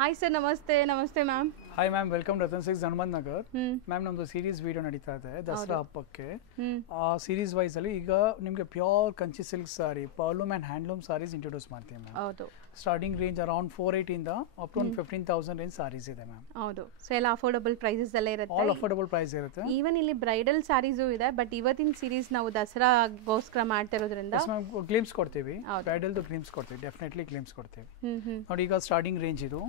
Hi sir, namaste. Namaste ma'am. Hi ma'am, welcome to Ratan 6 Zanmad Nagar. Ma'am ನಮ್ಮದು series video ನಡೀತಾ ಇದೆ ದಸರಾ ಹಬ್ಬಕ್ಕೆ. ಆ ಸೀರೀಸ್ ವೈಸ್ ಅಲ್ಲಿ ಈಗ ನಿಮಗೆ pure Kanchi silk sari powerloom and handloom saris introduce ಮಾಡ್ತೀವಿ ಮ್ಯಾಮ್. ಹೌದು. ಸ್ಟಾರ್ಟಿಂಗ್ ರೇಂಜ್ ಅರೌಂಡ್ 480 ಇಂದ ಅಪ್ ಟು 15,000 ರೇಂಜ್ ಸಾರೀಸ್ ಇದೆ ಮ್ಯಾಮ್. ಹೌದು. ಸೊ ಎಲ್ಲ ಅಫೋರ್ಡಬಲ್ ಪ್ರೈಸಸ್ ಎಲ್ಲ ಇರುತ್ತೆ. ಆಲ್ ಅಫೋರ್ಡಬಲ್ ಪ್ರೈಸ್ ಇರುತ್ತೆ. ಈವನ್ ಇಲ್ಲಿ ಬ್ರೈಡಲ್ ಸಾರೀಸು ಇದೆ, ಬಟ್ ಇವತ್ತಿನ ಸೀರೀಸ್ ನಾವು ದಸರಾಗೋಸ್ಕರ ಮಾಡ್ತಾ ಇರೋದ್ರಿಂದ ಗ್ಲಿಮ್ಸ್ ಕೊಡ್ತೀವಿ, ಬ್ರೈಡಲ್ದು ಗ್ಲಿಮ್ಸ್ ಕೊಡ್ತೀವಿ, ಡೆಫಿನೆಟ್ಲಿ ಗ್ಲಿಮ್ಸ್ ಕೊಡ್ತೀವಿ. ನೋಡಿ ಈಗ ಸ್ಟಾರ್ಟಿಂಗ್ ರೇಂಜ್ ಇದು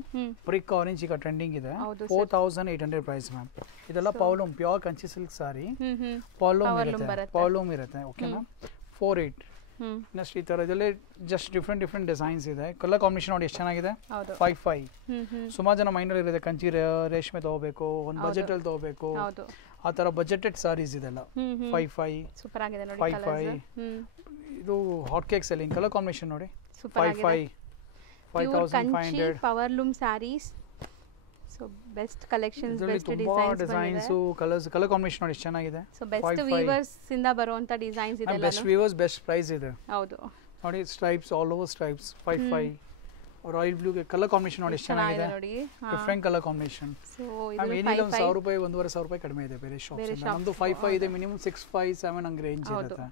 ಬ್ರಿಕ್ ಆರೆಂಜ್ ಈಗ ಟ್ರೆಂಡಿಂಗ್ ಇದೆ, 4,800 ಪ್ರೈಸ್ ಮ್ಯಾಮ್. ಇದೆಲ್ಲ ಪೌಲೂಮ್ ಪ್ಯೂರ್ ಕಂಚಿ ಸಿಲ್ಕ್ ಸಾರಿ, ಪೌಲೂಮ್ ಇರುತ್ತೆ. Okay ma'am, 4,800. ನೆಕ್ಸ್ಟ್ ಈ ಥರ ಇದರಲ್ಲಿ ಜಸ್ಟ್ ಡಿಫ್ರೆಂಟ್ ಡಿಸೈನ್ಸ್ ಇದೆ. ಕಲರ್ ಕಾಂಬಿನೇಷನ್ ನೋಡಿ ಎಷ್ಟು ಚೆನ್ನಾಗಿದೆ. 5,500. ಸುಮಾರು ಜನ ಮೈಂಡಲ್ಲಿ ಇರುತ್ತೆ ಕಂಚಿ ರೇಷ್ಮೆ ತಗೋಬೇಕು, ಒಂದು ಬಜೆಟಲ್ಲಿ ತಗೋಬೇಕು, ಆ ಥರ ಬಜೆಟೆಡ್ ಸಾರೀಸ್ ಇದೆಲ್ಲ. 5,500. 5,500 ಇದು hot cake selling. Colour combination ನೋಡಿ 5,500, 5,500. Powerloom sarees. So best collections, best designs, colour combination ನೋಡಿ ಎಷ್ಟು ಚೆನ್ನಾಗಿದೆ. ಸೊ ಬೆಸ್ಟ್ ವೀವರ್ಸ್ ಇಂದ ಬರುವಂತ ಡಿಸೈನ್ಸ್ ಇದೆ. ಬೆಸ್ಟ್ ವೀವರ್ಸ್, ಬೆಸ್ಟ್ ಪ್ರೈಸ್ ಇದೆ. ಹೌದು ನೋಡಿ stripes, all over stripes. 5,500. Royal blue colour combination ನೋಡಿ ಎಷ್ಟು ಚೆನ್ನಾಗಿದೆ. Different colour combination. ಸೊ ಇದು ಏನಿಲ್ಲ, 1,000 ರೂಪಾಯಿ 1,500 ರೂಪಾಯಿ ಕಡಿಮೆ ಇದೆ ಬೇರೆ ಶಾಪ್ಸ್. ನಮ್ಮದು 5,500 ಇದೆ, ಮಿನಿಮಮ್ 6,500-7 ಹಂಗೆ ರೇಂಜ್ ಇರುತ್ತೆ.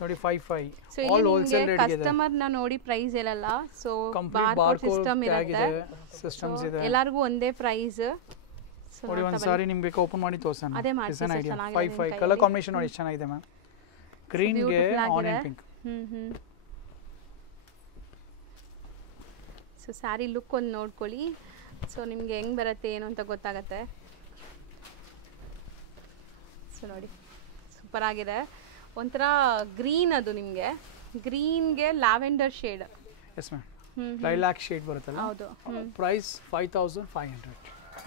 ನೋಡಿ 5,500 ಆಲ್ ಹೋಲ್ಸೇಲ್ ರೇಟ್ ಇದೆ. ಕಸ್ಟಮರ್ ನ ನೋಡಿ ಪ್ರೈಸ್ ಹೇಳಲ್ಲ. ಸೊ ಬಾರ್ಕೋಡ್ ಸಿಸ್ಟಮ್ ಇರುತ್ತೆ, ಸಿಸ್ಟಮ್ಸ್ ಇದೆ, ಎಲ್ಲರಿಗೂ ಒಂದೇ ಪ್ರೈಸ್. ನೋಡಿ ಒಂದು ಸಾರಿ ನಿಮಗೆ ಬೇಕು ಓಪನ್ ಮಾಡಿ ತೋರಿಸೋಣ. Design idea 5,500. ಕಲರ್ ಕಾಂಬಿನೇಷನ್ ನೋಡಿ ಎಷ್ಟು ಚೆನ್ನಾಗಿದೆ ಮ್ಯಾಮ್. ಗ್ರೀನ್ ಗೆ onion pink. So sari look ಒಂದು ನೋಡ್ಕೊಳ್ಳಿ. ಸೊ ನಿಮಗೆ ಹೆಂಗ್ ಬರುತ್ತೆ ಏನು ಅಂತ ಗೊತ್ತಾಗತ್ತೆ. ಸೊ ನೋಡಿ ಸೂಪರ್ ಆಗಿದೆ. ಒಂಥರ ಗ್ರೀನ್, ಅದು ನಿಮಗೆ ಗ್ರೀನ್ಗೆ lavender shade. Yes ma'am, lilac shade ಬರುತ್ತಲ್ಲ. ಹೌದು. ಪ್ರೈಸ್ 5,500.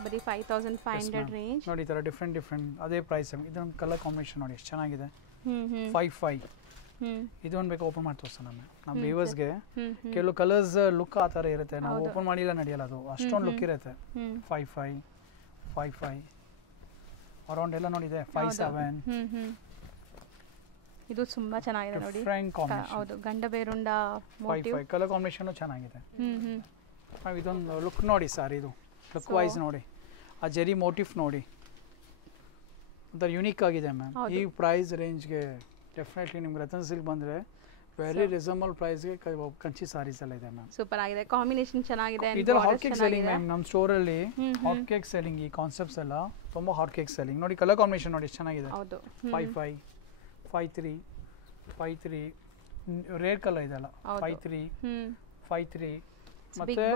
ಬರೀ 5,500 ರೇಂಜ್. ನೋಡಿ ಈ ಥರ ಡಿಫ್ರೆಂಟ್ ಅದೇ ಪ್ರೈಸ್. ಇದೊಂದು ಕಲರ್ ಕಾಂಬಿನೇಷನ್ ನೋಡಿ ಎಷ್ಟು ಚೆನ್ನಾಗಿದೆ. 5,500. ಇದೊಂದು ಬೇಕು ಓಪನ್ ಮಾಡಿ ತೋರಿಸೋಣ ನಮ್ಮ ವ್ಯೂವರ್ಸ್ಗೆ. ಕೆಲವು ಕಲರ್ಸ್ ಲುಕ್ ಆ ಥರ ಇರುತ್ತೆ, ನಾವು ಓಪನ್ ಮಾಡಿಲ್ಲ ನಡೆಯಲ್ಲ, ಅದು ಅಷ್ಟೊಂದು ಲುಕ್ ಇರುತ್ತೆ. 5,500 ಅರೌಂಡ್ ಎಲ್ಲ ನೋಡಿದೆ. 5,700. ಇದು ತುಂಬಾ ಚೆನ್ನಾಗಿದೆ ನೋಡಿ. ಹೌದು, ಗಂಡ ಬೇರುಂಡ ಮೋಟಿವ್. 5,500 ಕಲರ್ ಕಾಂಬಿನೇಷನ್ ಚೆನ್ನಾಗಿದೆ. ಇದೊಂದು ಲುಕ್ ನೋಡಿ ಸರ್, ಇದು ಲುಕ್ ವೈಸ್ ನೋಡಿ, ಆ ಜೆರಿ ಮೋಟಿವ್ ನೋಡಿ, ಒಂಥರ ಯೂನಿಕ್ ಆಗಿದೆ ಮ್ಯಾಮ್. ಈ ಪ್ರೈಸ್ ರೇಂಜ್ಗೆ ಡೆಫಿನೆಟ್ಲಿ ನಿಮ್ಗೆ ರತನ್ ಸಿಲ್ಕ್ ಬಂದರೆ ವೆರಿ ರೀಸನಬಲ್ ಪ್ರೈಸ್ಗೆ ಕಂಚಿ ಸಾರೀಸ್ ಎಲ್ಲ ಇದೆ ಮ್ಯಾಮ್. ಸೂಪರ್ ಆಗಿದೆ, ಕಾಂಬಿನೇಷನ್ ಚೆನ್ನಾಗಿದೆ. ಇದೆಲ್ಲ ಹಾಟ್ ಕೇಕ್ ಸೆಲ್ಲಿಂಗ್ ಮ್ಯಾಮ್. ನಮ್ಮ ಸ್ಟೋರಲ್ಲಿ ಹಾಟ್ ಕೇಕ್ ಸೆಲ್ಲಿಂಗ್, ಈ ಕಾನ್ಸೆಪ್ಟ್ಸ್ ಎಲ್ಲ ತುಂಬ ಹಾಟ್ ಕೇಕ್ ಸೆಲ್ಲಿಂಗ್. ನೋಡಿ ಕಲರ್ ಕಾಂಬಿನೇಷನ್ ನೋಡಿ ಎಷ್ಟು ಚೆನ್ನಾಗಿದೆ. 5,500, 5,300, 5,300 ರೇರ್ ಕಲರ್ ಇದೆಲ್ಲ. 5,300 ಮತ್ತೆ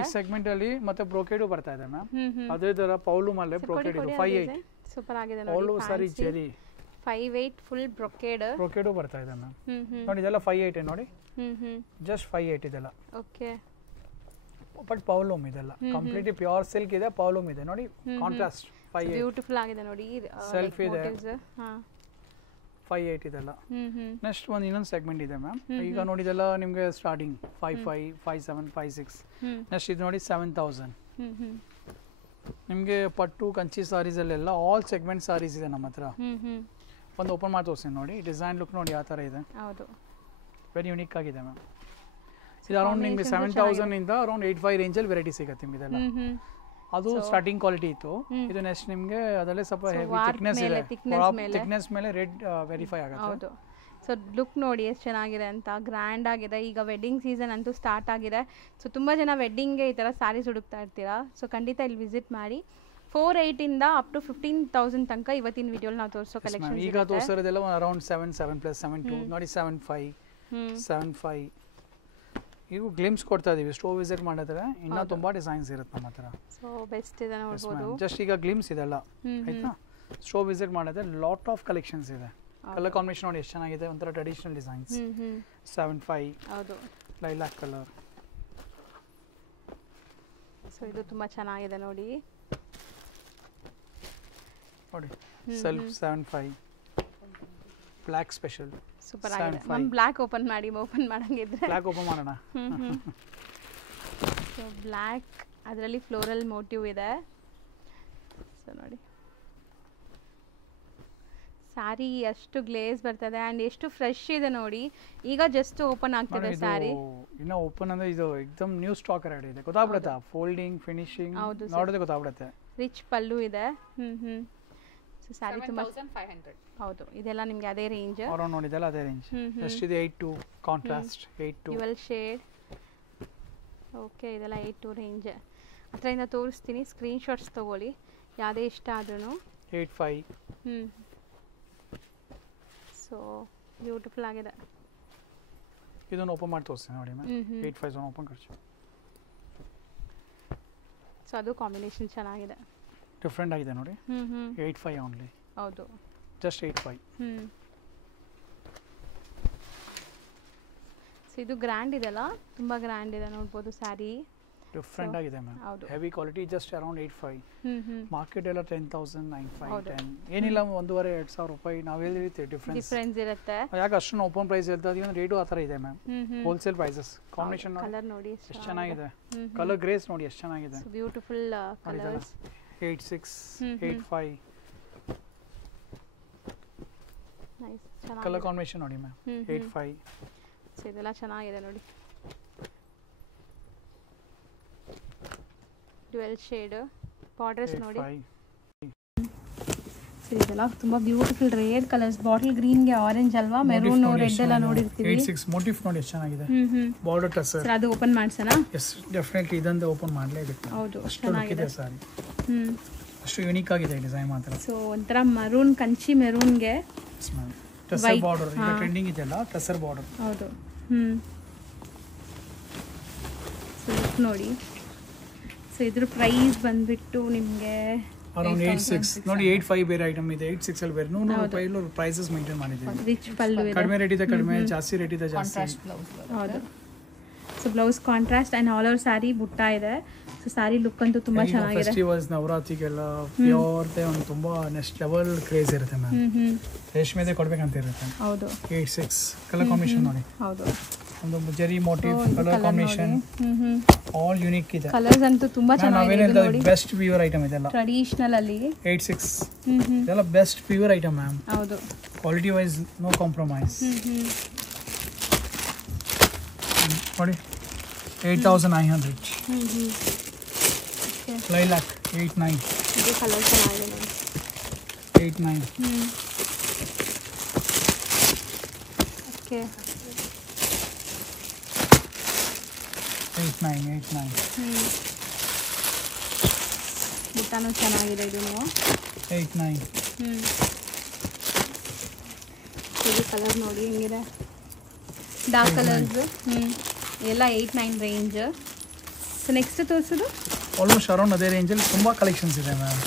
ಈ ಸೆಗ್ಮೆಂಟ್ ಅಲ್ಲಿ ಮತ್ತೆ ಬ್ರೋಕೆಡು ಬರ್ತಾ ಇದೆ ಮ್ಯಾಮ್. ಅದೇ ತರ ಪೌಲೂಮ್ ಅಲ್ಲೇ ಬ್ರೋಕೆಡ್ ಇದು 5,800. ಸೂಪರ್ ಆಗಿದೆ ನೋಡಿ. ಆಲ್ ಓವರ್ ಸಾರಿ ಜೆರಿ 5,800 ಫುಲ್ ಬ್ರೋಕೆಡು ಬರ್ತಾ ಇದೆ ಮ್ಯಾಮ್. ನೋಡಿ ಇದೆಲ್ಲ 5,800 ನೋಡಿ, ಜಸ್ಟ್ 5,800 ಇದೆಲ್ಲ. ಓಕೆ, ಬಟ್ ಪೌಲೂಮ್ ಇದೆಲ್ಲ ಕಂಪ್ಲೀಟ್ಲಿ ಪ್ಯೂರ್ ಸಿಲ್ಕ್ ಇದೆ, ಪೌಲೂಮ್ ಇದೆ ನೋಡಿ, ಕಾಂಟ್ರಾಸ್ಟ್. 5,800 ಬ್ಯೂಟಿಫುಲ್ ಆಗಿದೆ ನೋಡಿ. ಸೆಲ್ಫ್ ಇದೆ. 5,800 ಇದೆಲ್ಲ. ನೆಕ್ಸ್ಟ್ ಒಂದು ಇನ್ನೊಂದು ಸೆಗ್ಮೆಂಟ್ ಇದೆ ಮ್ಯಾಮ್. ಈಗ ನೋಡಿದೆಲ್ಲ ನಿಮಗೆ ಸ್ಟಾರ್ಟಿಂಗ್ 5,500, 5,700, 5,600. ನೆಕ್ಸ್ಟ್ ಇದು ನೋಡಿ 7,000. ನಿಮಗೆ ಪಟ್ಟು ಕಂಚಿ ಸಾರೀಸಲ್ಲೆಲ್ಲ ಆಲ್ ಸೆಗ್ಮೆಂಟ್ ಸಾರೀಸ್ ಇದೆ ನಮ್ಮ ಹತ್ರ. ಒಂದು ಓಪನ್ ಮಾಡಿ ತೋರಿಸ್ತೀನಿ ನೋಡಿ, ಡಿಸೈನ್ ಲುಕ್ ನೋಡಿ ಯಾವ ಥರ ಇದೆ. ಹೌದು, ವೆರಿ ಯೂನಿಕ್ ಆಗಿದೆ ಮ್ಯಾಮ್. ಇದು ಅರೌಂಡ್ ನಿಮಗೆ 7,000 ಇಂದ ಅರೌಂಡ್ 8,500 ರೇಂಜಲ್ಲಿ ವೆರೈಟಿ ಸಿಗುತ್ತೆ ನಿಮ್ಗೆ ಇದೆಲ್ಲ. ಅದು ಸ್ಟಾರ್ಟಿಂಗ್ ಕ್ವಾಲಿಟಿ ಇತ್ತು. ಇದು ನೆಕ್ಸ್ಟ್ ನಿಮಗೆ ಅದರಲ್ಲೇ ಸ್ವಲ್ಪ ಹೆವಿ ಥಿಕ್ನೆಸ್ ಇದೆ, ಥಿಕ್ನೆಸ್ ಮೇಲೆ ರೇಟ್ ವೆರಿಫೈ ಆಗುತ್ತೆ. ಹೌದು. ಸೊ ಲುಕ್ ನೋಡಿ ಎಷ್ಟು ಚೆನ್ನಾಗಿದೆ ಅಂತ, ಗ್ರ್ಯಾಂಡ್ ಆಗಿದೆ. ಈಗ ವೆಡ್ಡಿಂಗ್ ಸೀಸನ್ ಅಂತೂ ಸ್ಟಾರ್ಟ್ ಆಗಿದೆ. ಸೊ ತುಂಬ ಜನ ವೆಡ್ಡಿಂಗ್ಗೆ ಈ ಥರ ಸ್ಯಾರೀಸ್ ಹುಡುಕ್ತಾ ಇರ್ತೀರಾ. ಸೊ ಖಂಡಿತ ಇಲ್ಲಿ ವಿಸಿಟ್ ಮಾಡಿ. 4,800 ಇಂದ ಅಪ್ ಟು 15,000 ತನಕ ಇವತ್ತಿನ ವಿಡಿಯೋಲಿ ನಾವು ತೋರಿಸೋ ಕಲೆಕ್ಷನ್. ಈಗ ತೋರಿಸೋದೆಲ್ಲ ಅರೌಂಡ್ 7,700 ಪ್ಲಸ್ 7,200 ನೋಡಿ, 7,500. ಇವು ಗ್ಲಿಮ್ಸ್ ಕೊಡ್ತಾ ಇದೀವಿ. ಸ್ಟೋರ್ ವಿಸಿಟ್ ಮಾಡಿದ್ರೆ ಇನ್ನೂ ತುಂಬಾ ಡಿಸೈನ್ಸ್ ಇರುತ್ತೆ ನಮ್ಮ ಹತ್ರ. ಸೊ ಬೆಸ್ಟ್ ಇದೆ ನೋಡ್ಬೋದು. ಜಸ್ಟ್ ಈಗ ಗ್ಲಿಮ್ಸ್ ಇದೆಲ್ಲ ಆಯ್ತಾ. ಸ್ಟೋರ್ ವಿಸಿಟ್ ಮಾಡಿದ್ರೆ ಲಾಟ್ ಆಫ್ ಕಲೆಕ್ಷನ್ಸ್ ಇದೆ. ಕಲರ್ ಕಾಂಬಿನೇಷನ್ ನೋಡಿ ಎಷ್ಟು ಚೆನ್ನಾಗಿದೆ, ಒಂಥರ ಟ್ರೆಡಿಷನಲ್ ಡಿಸೈನ್ಸ್. 7,500. ಹೌದು, ಲೈಲಾಕ್ ಕಲರ್. ಸೊ ಇದು ತುಂಬಾ ಚೆನ್ನಾಗಿದೆ ನೋಡಿ. ನೋಡಿ ಸೆಲ್ಫ್ 7,500 ಬ್ಲ್ಯಾಕ್ ಸ್ಪೆಷಲ್. ಸೂಪರ್ ಆಗಿದೆ. ನಾನು ಬ್ಲ್ಯಾಕ್ ಓಪನ್ ಮಾಡಂಗಿದ್ರೆ ಬ್ಲ್ಯಾಕ್ ಓಪನ್ ಮಾಡೋಣ. ಸೊ ಬ್ಲ್ಯಾಕ್, ಅದರಲ್ಲಿ ಫ್ಲೋರಲ್ ಮೋಟಿವ್ ಇದೆ. ಸೊ ನೋಡಿ ಸ್ಯಾರಿ ಎಷ್ಟು ಗ್ಲೇಸ್ ಬರ್ತದೆ ಆ್ಯಂಡ್ ಎಷ್ಟು ಫ್ರೆಶ್ ಇದೆ ನೋಡಿ. ಈಗ ಜಸ್ಟ್ ಓಪನ್ ಆಗ್ತಿದೆ ಸ್ಯಾರಿ. ಇನ್ನು ಓಪನ್ ಅಂದ್ರೆ ಇದು ಎಕ್ದಮ್ ನ್ಯೂ ಸ್ಟಾಕ್ ರೆಡಿ ಇದೆ, ಗೊತ್ತಾಗ್ಬಿಡುತ್ತಾ ಫೋಲ್ಡಿಂಗ್ ಫಿನಿಶಿಂಗ್ ನೋಡಿದ್ರೆ ಗೊತ್ತಾಗ್ಬಿಡುತ್ತೆ. ರಿಚ್ ಪಲ್ಲು ಇದೆ. ಸೊ ಸ್ಯಾರಿ ತುಂಬಾ 7500. ಹೌದು, ಇದೆಲ್ಲ ನಿಮಗೆ ಅದೇ ರೇಂಜ್ ಅರೌಂಡ್ ನೋಡಿದಲ್ಲ ಅದೇ ರೇಂಜ್. ಜಸ್ಟ್ ಇದು 82 ಕಾಂಟ್ರಾಸ್ಟ್ 82 ಡ್ಯುಯಲ್ ಶೇಡ್. ಓಕೆ, ಇದೆಲ್ಲ 82 ರೇಂಜ್. ಅದರಿಂದ ತೋರಿಸ್ತೀನಿ, ಸ್ಕ್ರೀನ್ ಶಾಟ್ಸ್ ತಗೊಳ್ಳಿ ಯಾವುದೇ ಇಷ್ಟ ಆದ್ರೂ. 85. ಸೊ ಬ್ಯೂಟಿಫುಲ್ ಆಗಿದೆ. ಇದನ್ನು ಓಪನ್ ಮಾಡಿ ತೋರಿಸ್ತೀನಿ ನೋಡಿ ಮ್ಯಾಮ್. 85 ಝೋನ್ ಓಪನ್ ಖರ್ಚು. ಸೊ ಅದು ಕಾಂಬಿನೇಷನ್ ಚೆನ್ನಾಗಿದೆ, ಡಿಫ್ರೆಂಟ್ ಆಗಿದೆ ನೋಡಿ. 85 ಓನ್ಲಿ. ಹೌದು, ಜಸ್ಟ್ 85. ಸೊ ಇದು ಗ್ರ್ಯಾಂಡ್ ಇದೆಲ್ಲ, ತುಂಬ ಗ್ರ್ಯಾಂಡ್ ಇದೆ ನೋಡ್ಬೋದು ಸ್ಯಾರಿ. ಡಿಫ್ರೆಂಟ್ ಆಗಿದೆ ma'am. Heavy quality, just around 85. Market ಎಲ್ಲ 10,000 9,500 10 ಏನಿಲ್ಲ 1,500-2,000 ರೂಪಾಯಿ ನಾವು ಹೇಳಿರ್ತೀವಿ ಡಿಫ್ರೆನ್ಸ್ ಇರುತ್ತೆ. ಯಾಕೆ ಅಷ್ಟೊಂದು ಓಪನ್ ಪ್ರೈಸ್ ಹೇಳ್ತಾ ಇದೀವಿ ಅಂದ್ರೆ ರೇಟು ಆ ಥರ ಇದೆ ma'am. Wholesale prices. Combination colour ನೋಡಿ ಎಷ್ಟು ಚೆನ್ನಾಗಿದೆ, ಕಲರ್ ಗ್ರೇಸ್ ನೋಡಿ ಎಷ್ಟು ಚೆನ್ನಾಗಿದೆ, ಬ್ಯೂಟಿಫುಲ್ ಕಲರ್ಸ್. 86 85 ನೈಸ್, ಚೆನ್ನಾಗಿದೆ. ಕಲರ್ ಕಾಂಬಿನೇಷನ್ ನೋಡಿ ಮ್ಯಾಮ್. 85. ಸೊ ಇದೆಲ್ಲ ಚೆನ್ನಾಗಿದೆ ನೋಡಿ, ಡ್ಯುಯಲ್ ಶೇಡ್ ಬಾರ್ಡರ್ಸ್ ನೋಡಿ. ಸೊ ಇದೆಲ್ಲ ತುಂಬಾ ಬ್ಯೂಟಿಫುಲ್ ರೇರ್ ಕಲರ್ಸ್, ಬಾಟಲ್ ಗ್ರೀನ್ಗೆ ಆರೆಂಜ್ ಅಲ್ವಾ, ಮೆರೂನ್ ರೆಡ್ ಎಲ್ಲ ನೋಡಿರ್ತೀವಿ. 86 ಮೋಟಿಫ್ ನೋಡಿ ಎಷ್ಟು ಚೆನ್ನಾಗಿದೆ, ಬಾರ್ಡರ್ ಟಸರ್. ಅದು ಓಪನ್ ಮಾಡ್ಸೋಣ? ಎಸ್ ಡೆಫಿನೆಟ್ಲಿ, ಇದೊಂದು ಓಪನ್ ಮಾಡಲೇಬೇಕು. ಹೌದು, ಚೆನ್ನಾಗಿದೆ ಸಾರಿ. ಅಷ್ಟು ಯೂನಿಕ್ ಆಗಿದೆ ಡಿಸೈನ್ ಮಾತ್ರ. ಸೊ ಒಂಥರ ಮರೂನ್, ಕಂಚಿ ಮೆರೂನ್ಗೆ ಟಸರ್ ಬಾರ್ಡರ್ ಈಗ ಟ್ರೆಂಡಿಂಗ್ ಇದೆಲ್ಲ, ಟಸರ್ ಬಾರ್ಡರ್. ಹೌದು. ಸೊ ನೋಡಿ, ಸೊ ಇದ್ರ ಪ್ರೈಸ್ ಬಂದ್ಬಿಟ್ಟು ನಿಮಗೆ ಅರೌಂಡ್ 86 ನೋಡಿ. 85 ಬೇರೆ ಐಟಮ್ ಇದೆ, 86 ಅಲ್ಲಿ ಬೇರೆ 100 ರೂಪಾಯಿ ಪ್ರೈಸಸ್ ಮೇಂಟೈನ್ ಮಾಡಿದ್ದೀವಿ. ರಿಚ್ ಪಲ್ಲು ಇದೆ, ಕಡಿಮೆ ರೇಟ್ ಇದೆ ಕಡಿಮೆ, ಜಾಸ್ತಿ ರೇಟ್ ಇದೆ ಜಾಸ್ತಿ. ಹೌದು. So blouse contrast and all over sari ಬುಟ್ಟ ಇದೆ. ಸೊ ಸ್ಯಾರಿ ಲುಕ್ ಅಂತೂ ತುಂಬಾ ಚೆನ್ನಾಗಿದೆ. ಫೆಸ್ಟಿವಲ್ಸ್ ನವರಾತ್ರಿಗೆಲ್ಲ ಪ್ಯೂರ್ತೆ ಒಂದು ತುಂಬಾ ನೆಕ್ಸ್ಟ್ ಲೆವೆಲ್ ಕ್ರೇಜ್ ಇರುತ್ತೆ ಮ್ಯಾಮ್. ರೇಷ್ಮೆದೆ ಕೊಡ್ಬೇಕಂತ ಇರುತ್ತೆ. ಹೌದು. 86 ಕಲರ್ ಕಾಂಬಿನೇಷನ್ ನೋಡಿ. ಹೌದು, ಒಂದು ಜರಿ motive colour combination all unique ಇದೆ. ಕಲರ್ಸ್ ಅಂತೂ ತುಂಬಾ ಚೆನ್ನಾಗಿದೆ ನೋಡಿ. ಬೆಸ್ಟ್ ಪ್ಯೂರ್ ಐಟಮ್ ಇದೆಲ್ಲ ಟ್ರೆಡಿಷನಲ್ ಅಲ್ಲಿ. 86 ಇದೆಲ್ಲ ಬೆಸ್ಟ್ ಪ್ಯೂರ್ ಐಟಮ್ ಮ್ಯಾಮ್. ಹೌದು, ಕ್ವಾಲಿಟಿ ವೈಸ್ ನೋ ಕಾಂಪ್ರಮೈಸ್. ನೋಡಿ 8,900. ಲೈಲಾಕ್ 89. ಇದು ಕಲರ್ ಚೆನ್ನಾಗಿದೆ ನೋಡಿ. 89. ಓಕೆ, 89. ಬುಟ್ಟಾನು ಚೆನ್ನಾಗಿದೆ ಇದು. 89. ಇದು ಕಲರ್ ನೋಡಿ ಹೆಂಗಿದೆ, ಡಾರ್ಕ್ ಕಲರ್ಸ್. ಎಲ್ಲ 8-9 ರೇಂಜ್. ಸೊ ನೆಕ್ಸ್ಟ್ ತೋರಿಸೋದು ಆಲ್ಮೋಸ್ಟ್ ಅರೌಂಡ್ ಅದೇ ರೇಂಜಲ್ಲಿ ತುಂಬ ಕಲೆಕ್ಷನ್ಸ್ ಇದೆ ಮ್ಯಾಮ್.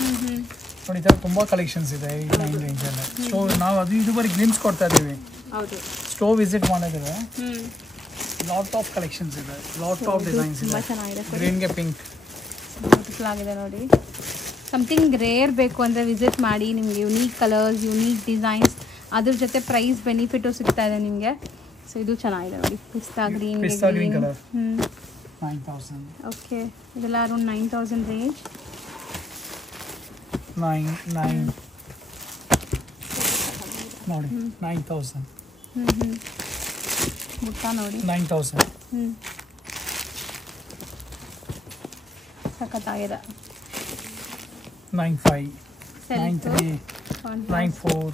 ನೋಡಿ ಈ ಥರ ತುಂಬ ಕಲೆಕ್ಷನ್ಸ್ ಇದೆ 8-9 ರೇಂಜಲ್ಲಿ. ಸೊ ನಾವು ಅದು ಇದು ಬರೀ ಗ್ಲಿಮ್ಸ್ ಕೊಡ್ತಾ ಇದ್ದೀವಿ. ಹೌದು, ಸ್ಟೋವ್ ವಿಸಿಟ್ ಮಾಡಿದ್ರೆ ಲಾಟ್ ಆಫ್ ಕಲೆಕ್ಷನ್ಸ್ ಇದೆ, ಲಾಟ್ ಆಫ್ ಡಿಸೈನ್ಸ್ ಇದೆ. ಚೆನ್ನಾಗಿದೆ, ಗ್ರೀನ್ಗೆ ಪಿಂಕ್ ಬ್ಯೂಟಿಫುಲ್ ಆಗಿದೆ ನೋಡಿ. ಸಮಥಿಂಗ್ ರೇರ್ ಬೇಕು ಅಂದರೆ ವಿಸಿಟ್ ಮಾಡಿ, ನಿಮಗೆ ಯುನೀಕ್ ಕಲರ್ಸ್, ಯುನೀಕ್ ಡಿಸೈನ್ಸ್, ಅದ್ರ ಜೊತೆ ಪ್ರೈಸ್ ಬೆನಿಫಿಟು ಸಿಗ್ತಾ ಇದೆ ನಿಮಗೆ. ಸೊ ಇದು ಚೆನ್ನಾಗಿದೆ ನೋಡಿ, ಪಿಸ್ತಾ ಗ್ರೀನ್ ಕಲರ್. 9,000. ಓಕೆ, ಇದೆಲ್ಲ ಅರೌಂಡ್ 9,000 ರೇಂಜ್. 9 ನೋಡಿ 9,000. ಬುಟ್ಟ ನೋಡಿ 9,000. ಸಖತ್ತಾಗಿದೆ. 95 93 94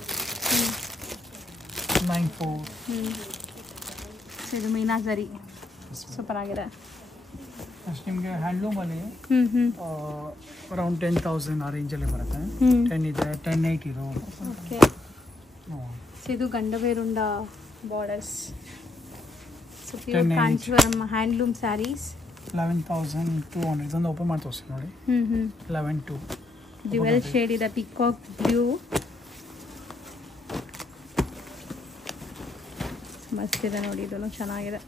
94. ಸೊ ಇದು ಮೀನಾಜರಿ ಸೂಪರ್ ಆಗಿದೆ. ಅಷ್ಟು ನಿಮಗೆ ಹ್ಯಾಂಡ್ಲೂಮಲ್ಲಿ ಅರೌಂಡ್ 10,000 ಆ ರೇಂಜಲ್ಲಿ ಬರುತ್ತೆ. 10 ಇದೆ, 10-8 ಇರೋ. ಓಕೆ, ಸೊ ಇದು Gandaberunda borders. So pure Kanjeevaram handloom saris. 11,200. ಇದೊಂದು ಓಪನ್ ಮಾಡಿ ತೋರಿಸಿ ನೋಡಿ. 11,200. ಡ್ಯುಯಲ್ ಶೇಡ್ ಇದೆ, ಪಿಕಾಕ್ ಬ್ಲೂ. ಮಸ್ತ್ ಇದೆ ನೋಡಿ, ಇದನ್ನು ಚೆನ್ನಾಗಿದೆ.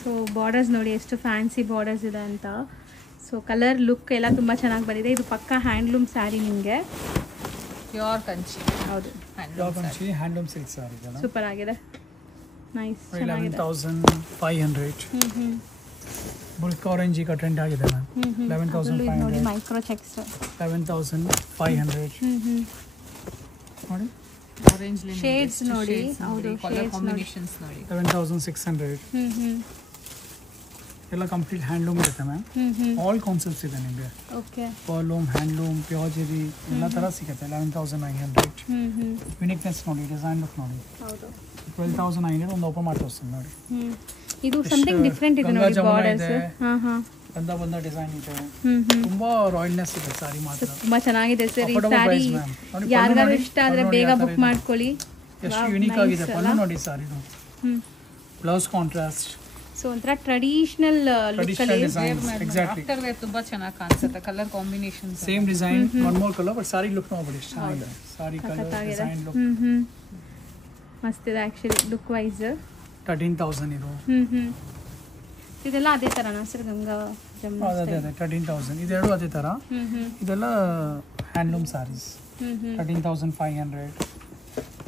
ಸೊ ಬಾರ್ಡರ್ಸ್ ನೋಡಿ ಎಷ್ಟು ಫ್ಯಾನ್ಸಿ ಬಾರ್ಡರ್ಸ್ ಇದೆ ಅಂತ. ಸೊ ಕಲರ್ ಲುಕ್ ಎಲ್ಲ ತುಂಬ ಚೆನ್ನಾಗಿ ಬಂದಿದೆ. ಇದು ಪಕ್ಕಾ ಹ್ಯಾಂಡ್ಲೂಮ್ ಸ್ಯಾರಿ ನಿಮಗೆ, ಪ್ಯೂರ್ ಕಂಚಿ. ಹೌದು, ಕಂಚಿ ಹ್ಯಾಂಡ್ಲೂಮ್ ಸಿಲ್ಕ್ ಸ್ಯಾರಿ ಇದೆಲ್ಲ. ಸೂಪರ್ ಆಗಿದೆ, ನೈಸ್. 11,500. ಬುಲ್ಕ್ ಆರೆಂಜ್ ಈಗ ಟ್ರೆಂಡ್ ಆಗಿದೆ ಮ್ಯಾಮ್. 11,500 ನೋಡಿ, ಮೈಕ್ರೋ ಚೆಕ್ಸ್. 11,500 ನೋಡಿ. ಆರೆಂಜ್ ಶೇಡ್ಸ್ ನೋಡಿ. ಹೌದು, ಕಲರ್ ಕಾಂಬಿನೇಷನ್ಸ್ ನೋಡಿ. 7600 ಎಲ್ಲ ಕಂಪ್ಲೀಟ್ ಹ್ಯಾಂಡ್ಲೂಮ್ ಇರುತ್ತೆ ಮ್ಯಾಮ್. ಆಲ್ ಕಾನ್ಸೆಪ್ಟ್ಸ್ ಇದೆ ನಿಮಗೆ. ಓಕೆ, ಪರ್ಲೂಮ್, ಹ್ಯಾಂಡ್ಲೂಮ್, ಪ್ಯೂರ್ ಜೆರಿ ಎಲ್ಲ ಥರ ಸಿಗುತ್ತೆ. 11900. ಯುನಿಕ್ನೆಸ್ ನೋಡಿ, ಡಿಸೈನ್ ಲುಕ್ ನೋಡಿ. ಹೌದು, 12900 ಒಂದು ಓಪನ್ ಮಾಡಿ ತೋರಿಸ್ತೀನಿ ನೋಡಿ. ಇದು ಸಮಥಿಂಗ್ ಡಿಫರೆಂಟ್ ಇದೆ ನೋಡಿ. ಬಾರ್ಡರ್ಸ್ ಬಂದ ಡಿಸೈನ್ ಇದೆ. ತುಂಬಾ ರಾಯಲ್ನೆಸ್ ಇದೆ ಸಾರಿ ಮಾತ್ರ. ತುಂಬಾ ಚೆನ್ನಾಗಿದೆ ಸರ್ ಈ ಸಾರಿ. ಯಾರಿಗಾರು ಇಷ್ಟ ಆದ್ರೆ ಬೇಗ ಬುಕ್ ಮಾಡ್ಕೊಳ್ಳಿ. ಎಷ್ಟು ಯೂನಿಕ್ ಆಗಿದೆ. ಪಲ್ಲು ನೋಡಿ ಸಾರಿ. Blouse contrast. ಸೊ ಒಂಥರ ಟ್ರೆಡಿಷನಲ್ ಲುಕ್ ಅಲ್ಲಿ ಆಫ್ಟರ್ ವೇರ್ ತುಂಬಾ ಚೆನ್ನಾಗಿ ಕಾಣಿಸುತ್ತೆ. Colour combination same design, one more colour, but sari look ನೋಡ್ಬಿಡಿ ಎಷ್ಟು ಚೆನ್ನಾಗಿದೆ. ಸಾರಿ ಕಲರ್, ಡಿಸೈನ್ ಲುಕ್ ಮಸ್ತ್ ಇದೆ ಆಕ್ಚುಲಿ ಲುಕ್ ವೈಸ್. 13000 ಇದು. ಇದೆಲ್ಲ ಅದೇ ತರನಾ ಸರ್? ಗಂಗಾ ಜಮುನಾ ಅದೇ 13000. ಇದೆರಡು ಅದೇ ತರ. ಇದೆಲ್ಲ ಹ್ಯಾಂಡ್ಲೂಮ್ ಸಾರೀಸ್. 13500,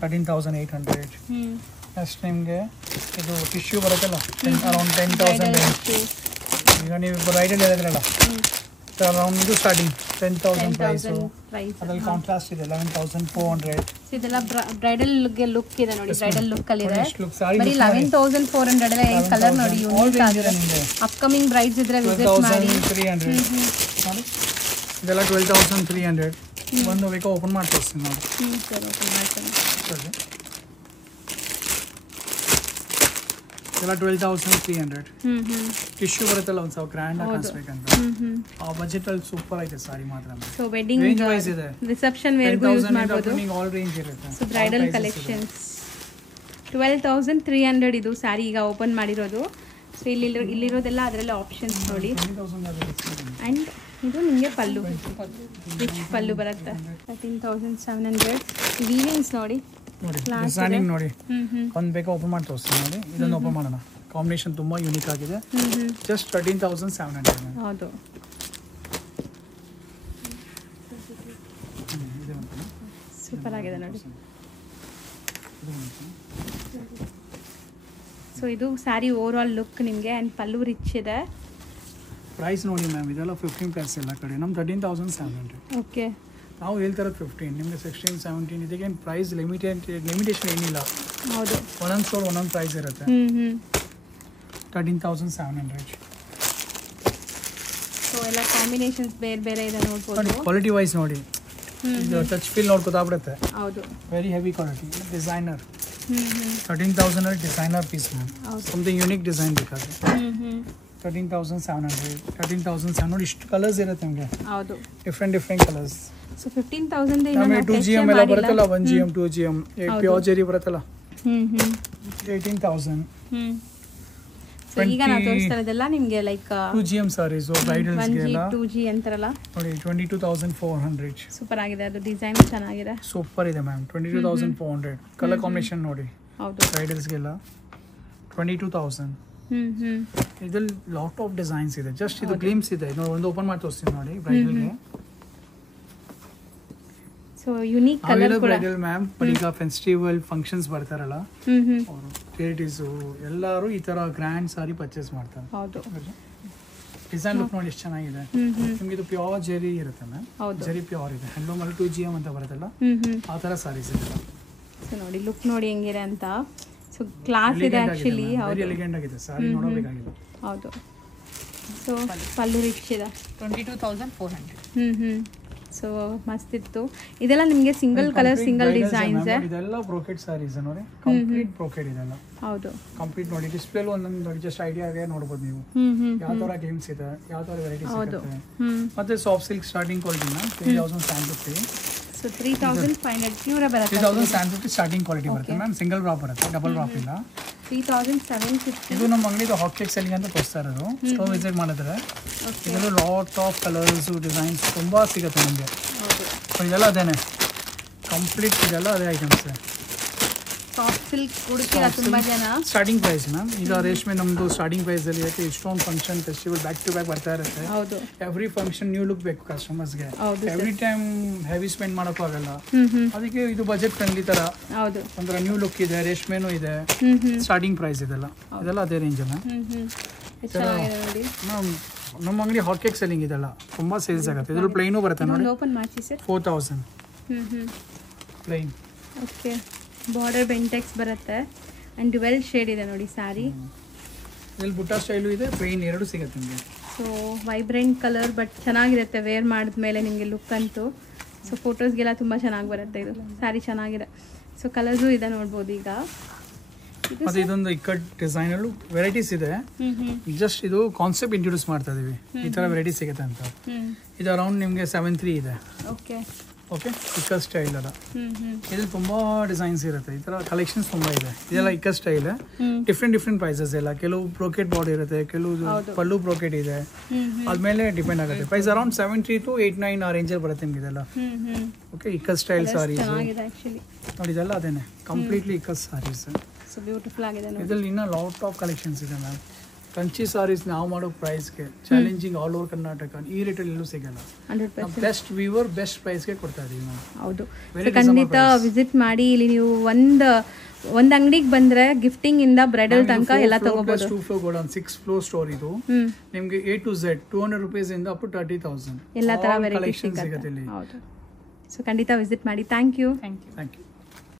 13800. ನೆಕ್ಸ್ಟ್ ನಿಮಗೆ ಇದು ಟಿಶ್ಯೂ ಬರುತ್ತಲ್ಲ, ಅರೌಂಡ್ 10000 ರೇಂಜ್. ಈಗ ನೀವು ಬ್ರೈಡಲ್ ಹೇಳಿದ್ರಲ್ಲ, ಅರೌಂಡ್ ಇದು ಸ್ಟಾರ್ಟಿಂಗ್ 10000 ಪ್ರೈಸು. ಅದ್ರಲ್ಲಿ ಕಾಂಟ್ರಾಸ್ಟ್ ಇದೆ 11400. ಇದೆಲ್ಲ ಬ್ರೈಡಲ್ ಗೆ ಲುಕ್ ಇದೆ ನೋಡಿ. ಬ್ರೈಡಲ್ ಲುಕ್ ಅಲ್ಲಿ ಇದೆ. ಬರೀ 11400 ಅಲ್ಲ. ಈ ಕಲರ್ ನೋಡಿ ಯೂನಿಕ್ ಆಗಿದೆ. ಅಪ್ಕಮಿಂಗ್ ಬ್ರೈಡ್ಸ್ ಇದ್ರೆ ವಿಸಿಟ್ ಮಾಡಿ. 12300 ನೋಡಿ. ಇದೆಲ್ಲ 12300. ಒಂದು ಬೇಕು ಓಪನ್ ಮಾಡಿ ತೋರಿಸ್ತೀನಿ ನೋಡಿ. ಸರ್ ಓಪನ್ ಮಾಡ್ತೀನಿ. ಇದೆಲ್ಲ 12300. ಟಿಶ್ಯೂ ಬರುತ್ತಲ್ಲ ಒಂದು ಸ್ವಲ್ಪ ಗ್ರ್ಯಾಂಡ್ ಆಗಿ ಕಾಣಿಸ್ಬೇಕಂತ. ಆ ಬಜೆಟ್ ಅಲ್ಲಿ ಸೂಪರ್ ಐತೆ ಸಾರಿ ಮಾತ್ರ. ಸೊ ವೆಡ್ಡಿಂಗ್ ರೇಂಜ್ ವೈಸ್ ಇದೆ. ರಿಸೆಪ್ಷನ್ ವೇರ್ ಗೂ ಯೂಸ್ ಮಾಡಬಹುದು. ಆಲ್ ರೇಂಜ್ ಇರುತ್ತೆ. ಸೊ ಬ್ರೈಡಲ್ ಕಲೆಕ್ಷನ್ಸ್ 12300 ಇದು ಸಾರಿ ಈಗ ಓಪನ್ ಮಾಡಿರೋದು. ಸೊ ಇಲ್ಲಿರೋದೆಲ್ಲ ಅದರಲ್ಲಿ ಆಪ್ಷನ್ಸ್ ನೋಡಿ. ಅಂಡ್ ಇದು ನಿಮಗೆ ಪಲ್ಲು, ರಿಚ್ ಪಲ್ಲು ಬರುತ್ತೆ. 13700. ವೀವಿಂಗ್ಸ್ ನೋಡಿ, ಡಿಸೈನಿಂಗ್ ನೋಡಿ. ಒಂದು ಬೇಕಾ ಓಪನ್ ಮಾಡಿ ತೋರಿಸ್ತೀನಿ ನೋಡಿ. ಇದನ್ನು ಓಪನ್ ಮಾಡೋಣ. ಕಾಂಬಿನೇಷನ್ ತುಂಬಾ ಯೂನಿಕ್ ಆಗಿದೆ. ಜಸ್ಟ್ 13700. ಹೌದು. ಸೂಪರ್ ಆಗಿದೆ ನೋಡಿ. ಸೊ ಇದು ಸ್ಯಾರಿ ಓವರ್ ಆಲ್ ಲುಕ್ ನಿಮಗೆ. ಆ್ಯಂಡ್ ಪಲ್ಲು ರಿಚ್ ಇದೆ. ಪ್ರೈಸ್ ನೋಡಿ ಮ್ಯಾಮ್, ಇದೆಲ್ಲ 15 ಪ್ಲಸ್ ಎಲ್ಲ ಕಡೆ. ನಮ್ಮ 13700. ಓಕೆ, ನಾವು ಹೇಳ್ತಿರೋದು 15, ನಿಮಗೆ 16, 17. ಇದಕ್ಕೇನು ಪ್ರೈಸ್ ಲಿಮಿಟೇಷನ್ ಏನಿಲ್ಲ. ಹೌದು, ಒಂದೊಂದು ಸ್ಟೋರ್ ಒಂದೊಂದು ಪ್ರೈಸ್ ಇರುತ್ತೆ. 13700. ಸೊ ಎಲ್ಲ ಕಾಂಬಿನೇಷನ್ಸ್ ಬೇರೆ ಬೇರೆ ಇದೆ ನೋಡ್ಬೋದು. ಕ್ವಾಲಿಟಿ ವೈಸ್ ನೋಡಿ. ಇದು ಟಚ್ ಫೀಲ್ ನೋಡ್ಕೊತಾಗ್ಬಿಡುತ್ತೆ. ಹೌದು, very heavy quality. Designer 13000 designer piece ma'am. Something unique design ಬೇಕಾದ್ರೆ 13700. 13700 ಇಷ್ಟು ಕಲರ್ಸ್ ಇರುತ್ತೆ ನಿಮಗೆ. ಹೌದು, ಡಿಫ್ರೆಂಟ್ ಕಲರ್ಸ್. ಸೊ 15000 ನಮಗೆ 2GM ಎಲ್ಲ ಬರುತ್ತಲ್ಲ, 1GM 2GM ಪ್ಯೂರ್ ಜೆರಿ ಬರುತ್ತಲ್ಲ, 18000. ಸೊ ಈಗ ನಾವು ತೋರಿಸ್ತಾ ಇರೋದೆಲ್ಲ ನಿಮಗೆ ಲೈಕ್ 2GM ಸಾರೀಸ್ ಬ್ರೈಡಲ್ಸ್ ಗೆ ಎಲ್ಲ 2G ಅಂತಾರಲ್ಲ ನೋಡಿ. 22400. ಸೂಪರ್ ಆಗಿದೆ. ಅದು ಡಿಸೈನ್ ಚೆನ್ನಾಗಿದೆ. ಸೂಪರ್ ಇದೆ ಮ್ಯಾಮ್. 22400. ಕಲರ್ ಕಾಂಬಿನೇಷನ್ ನೋಡಿ. ಹೌದು, ಬ್ರೈಡಲ್ಸ್ ಗೆಲ್ಲ 22000. ಇದ್ರಲ್ಲಿ ಲಾಟ್ ಆಫ್ ಡಿಸೈನ್ಸ್ ಇದೆ. ಜಸ್ಟ್ ಇದು ಗ್ಲಿಮ್ಸ್ ಇದೆ ನೋಡಿ. ಒಂದು ಓಪನ್ ಮಾಡಿ ತೋರಿಸ್ತೀನಿ ನೋಡಿ. ಬ್ರೈಡಲ್ಗೆ ಸೊ ಯುನೀಕ್ ಕಲರ್ ಕೂಡ ಬ್ರೈಡಲ್ ಮ್ಯಾಮ್. ಬಟ್ ಈಗ ಫೆಸ್ಟಿವಲ್ ಫಂಕ್ಷನ್ಸ್ ಬರ್ತಾರಲ್ಲ, ಅವರು ರಿಲೇಟಿವ್ಸು ಎಲ್ಲರೂ ಈ ತರ ಗ್ರ್ಯಾಂಡ್ ಸಾರಿ ಪರ್ಚೇಸ್ ಮಾಡ್ತಾರೆ. ಹೌದು, ಡಿಸೈನ್ ಲುಕ್ ನೋಡಿ ಎಷ್ಟು ಚೆನ್ನಾಗಿದೆ. ನಿಮ್ಗೆ ಇದು ಪ್ಯೂರ್ ಜೆರಿ ಇರುತ್ತೆ ಮ್ಯಾಮ್. ಜೆರಿ ಪ್ಯೂರ್ ಇದೆ. ಹ್ಯಾಂಡ್ಲೂಮ್ ಅಲ್ಲಿ 2GM ಅಂತ ಬರುತ್ತಲ್ಲ, ಆ ತರ ಸಾರೀಸ್ ಇದೆ. ಸೊ ನೋಡಿ ಲುಕ್ ನೋಡಿ ಹೆಂಗಿದೆ ಅಂತ. ಸೊ ಕ್ಲಾಸ್ ಇದೆ ಆಕ್ಚುಲಿ. ವೆರಿ ಎಲಿಗೆಂಟ್ ಆಗಿದೆ ಸಾರಿ, ನೋಡಬೇಕಾಗಿದೆ. ಹೌದು. ಸೊ ಪಲ್ಲು ರಿಚ್ ಇದೆ. 22400. ಸೊ ಮಸ್ತ್ ಇತ್ತು. ಇದೆಲ್ಲ ನಿಮಗೆ ಸಿಂಗಲ್ ಕಲರ್ ಸಿಂಗಲ್ ಡಿಸೈನ್ಸ್. ಇದೆಲ್ಲ ಬ್ರೋಕೆಡ್ ಸಾರೀಸ್ ನೋಡಿ. ಕಂಪ್ಲೀಟ್ ಬ್ರೋಕೆಡ್ ಇದೆಲ್ಲ. ಹೌದು, ಕಂಪ್ಲೀಟ್ ನೋಡಿ. ಡಿಸ್ಪ್ಲೇ ಒಂದೊಂದು ನೋಡಿ. ಜಸ್ಟ್ ಐಡಿಯಾ ಆಗಿ ನೋಡಬಹುದು ನೀವು ಯಾವ ತರ ಗೇಮ್ಸ್ ಇದೆ, ಯಾವ ತರ ವೆರೈಟೀಸ್ ಸಿಗುತ್ತೆ. ಮತ್ತೆ ಸಾಫ್ಟ್ ಸಿಲ್ಕ್ ಸ್ಟಾರ್ಟಿಂಗ್ ಕ್ವಾಲಿಟಿನ 3750. ಸೊ 3500 ಪ್ಯೂರ್ ಬರುತ್ತೆ. 3750 ಸ್ಟಾರ್ಟಿಂಗ್ ಕ್ವಾಲಿಟಿ ಬರುತ್ತೆ ಮ್ಯಾಮ್. ಸಿಂಗಲ್ ಡ್ರಾಪ್ ಬರುತ್ತೆ, ಡಬಲ್ ಡ್ರಾಪ್ ಇಲ್ಲ. 3750. ಇದು ನಮ್ಮ ಅಂಗಡಿದು ಹಾಟ್ ಕೇಕ್ ಸೆಲ್ಲಿಂಗ್ ಅಂತ ತೋರಿಸ್ತಾ ಇರೋದು. ಸ್ಟೋರ್ ವಿಸಿಟ್ ಮಾಡಿದ್ರೆ ಇದೆಲ್ಲ ಲಾಟ್ ಆಫ್ ಕಲರ್ಸ್ ಡಿಸೈನ್ಸ್ ತುಂಬಾ ಸಿಗುತ್ತೆ ನಿಮಗೆ. ಇದೆಲ್ಲ ಅದೇನೆ ಕಂಪ್ಲೀಟ್. ಇದೆಲ್ಲ ಅದೇ ಐಟಮ್ಸ್. ಸಾಫ್ಟ್ ಸಿಲ್ಕ್ ಹುಡುಕಿಲ್ಲ ತುಂಬಾ ಜನ. Starting price ma'am. ಈಗ ರೇಷ್ಮೆ ನಮ್ದು ಸ್ಟಾರ್ಟಿಂಗ್ ಪ್ರೈಸ್ ಅಲ್ಲಿ ಇರುತ್ತೆ. ಇಷ್ಟೊಂದು function festival back to back ಬರ್ತಾ ಇರುತ್ತೆ. ಹೌದು, ಎವ್ರಿ ಫಂಕ್ಷನ್ ನ್ಯೂ ಲುಕ್ ಬೇಕು ಕಸ್ಟಮರ್ಸ್ಗೆ. ಎವ್ರಿ ಟೈಮ್ ಹೆವಿ ಸ್ಪೆಂಡ್ ಮಾಡೋಕ್ಕೂ ಆಗಲ್ಲ. ಅದಕ್ಕೆ ಇದು ಬಜೆಟ್ ಫ್ರೆಂಡ್ಲಿ ತರ. ಹೌದು, ಒಂಥರ ನ್ಯೂ ಲುಕ್ ಇದೆ. ರೇಷ್ಮೆನೂ ಇದೆ. ಸ್ಟಾರ್ಟಿಂಗ್ ಪ್ರೈಸ್ ಇದೆಲ್ಲ ಅದೇ ರೇಂಜ್ ಮ್ಯಾಮ್. ನಮ್ಮ ಅಂಗಡಿ ಹಾಟ್ ಕೇಕ್ ಸೆಲ್ಲಿಂಗ್ ಇದೆಲ್ಲ ತುಂಬಾ ಸೇಲ್ಸ್ ಆಗುತ್ತೆ. ಇದ್ರಲ್ಲಿ ಪ್ಲೈನು ಬರುತ್ತೆ ನೋಡಿ. ಓಪನ್ ಮಾಡಿ sir. 4000 plain. Okay, border Bentex ಬರುತ್ತೆ ಆ್ಯಂಡ್ ಡ್ಯುವೆಲ್ ಶೇಡ್ ಇದೆ ನೋಡಿ ಸ್ಯಾರಿ. ಇಲ್ಲಿ ಬುಟ್ಟ ಸ್ಟೈಲು ಇದೆ, ಪ್ಲೇನ್ ಎರಡು ಸಿಗುತ್ತೆ ನಿಮಗೆ. ಸೊ ವೈಬ್ರೆಂಟ್ ಕಲರ್ ಬಟ್ ಚೆನ್ನಾಗಿರುತ್ತೆ ವೇರ್ ಮಾಡಿದ್ಮೇಲೆ ನಿಮಗೆ ಲುಕ್ ಅಂತೂ. ಸೊ ಫೋಟೋಸ್ಗೆಲ್ಲ ತುಂಬ ಚೆನ್ನಾಗಿ ಬರುತ್ತೆ ಇದು ಸ್ಯಾರಿ, ಚೆನ್ನಾಗಿದೆ. ಸೊ ಕಲರ್ಸು ಇದೆ ನೋಡ್ಬೋದು. ಈಗ ಮತ್ತೆ ಇದೊಂದು ಇಕ್ಕಟ್ ಡಿಸೈನ್ ಅಲ್ಲೂ ವೆರೈಟೀಸ್ ಇದೆ. ಜಸ್ಟ್ ಇದು ಕಾನ್ಸೆಪ್ಟ್ ಇಂಟ್ರೊಡ್ಯೂಸ್ ಮಾಡ್ತಾ ಇದೀವಿ, ಈ ತರ ವೆರೈಟಿ ಸಿಗುತ್ತೆ ಅಂತ. ಇದು ಅರೌಂಡ್ ನಿಮಗೆ 7.3 ಇದೆ. ಓಕೆ ಓಕೆ, ಇಕ್ಕಟ್ ಸ್ಟೈಲ್ ಅಲ್ಲ, ಇದ್ರಲ್ಲಿ ತುಂಬಾ ಡಿಸೈನ್ಸ್ ಇರುತ್ತೆ, ಈ ತರ ಕಲೆಕ್ಷನ್ಸ್ ತುಂಬಾ ಇದೆ. ಇದೆಲ್ಲ ಇಕ್ಕಟ್ ಸ್ಟೈಲ್, ಡಿಫ್ರೆಂಟ್ ಪ್ರೈಸಸ್ ಎಲ್ಲ. ಕೆಲವು ಬ್ರೋಕೆಟ್ ಬಾರ್ಡ್ ಇರುತ್ತೆ, ಕೆಲವು ಪಲ್ಲು ಬ್ರೋಕೆಟ್ ಇದೆ, ಅದ್ಮೇಲೆ ಡಿಪೆಂಡ್ ಆಗುತ್ತೆ. ಪ್ರೈಸ್ ಅರೌಂಡ್ 7.3 to 8.9 ಆ ರೇಂಜಲ್ಲಿ ಬರುತ್ತೆ ನಿಮಗೆ ಇದೆಲ್ಲ. ಓಕೆ, ಇಕ್ಕಟ್ ಸ್ಟೈಲ್ ಸಾರೀಸ್ ನೋಡಿ, ಇದೆಲ್ಲ ಅದೇನೆ completely ikat sarees. So beautiful ಆಗಿದೆ ನೋಡಿ. ಇದರಲ್ಲಿ ಇನ್ನೂ ಲಾಟ್ ಆಫ್ ಕಲೆಕ್ಷನ್ಸ್ ಇದೆ ಮ್ಯಾಮ್. ಕಂಚಿ ಸಾರೀಸ್ ನಾವು ಮಾಡೋ ಪ್ರೈಸ್ಗೆ ಚಾಲೆಂಜಿಂಗ್ ಆಲ್ ಓವರ್ ಕರ್ನಾಟಕ, ಈ ರೇಟಲ್ಲಿ ಎಲ್ಲೂ ಸಿಗಲ್ಲ. 100% ಬೆಸ್ಟ್ ವೀವರ್ ಬೆಸ್ಟ್ ಪ್ರೈಸ್ಗೆ ಕೊಡ್ತಾ ಇದೀವಿ ನಾವು. ಹೌದು, ಖಂಡಿತ ವಿಸಿಟ್ ಮಾಡಿ. ಇಲ್ಲಿ ನೀವು ಒಂದು ಅಂಗಡಿಗೆ ಬಂದ್ರೆ ಗಿಫ್ಟಿಂಗ್ ಇಂದ ಬ್ರೈಡಲ್ ತನಕ ಎಲ್ಲ ತಗೋಬಹುದು. 2 ಫ್ಲೋರ್ ಗೋಡೌನ್ 6 ಫ್ಲೋರ್ ಸ್ಟೋರ್ ಇದು. ನಿಮಗೆ A to Z 200 ರೂಪೀಸ್ ಇಂದ ಅಪ್ ಟು 30,000 ಎಲ್ಲ ತರ ವೆರೈಟಿ ಸಿಗುತ್ತೆ. ಹೌದು, ಸೊ ಖಂಡಿತ ವಿಸಿಟ್ ಮಾಡಿ. Thank you. Thank you.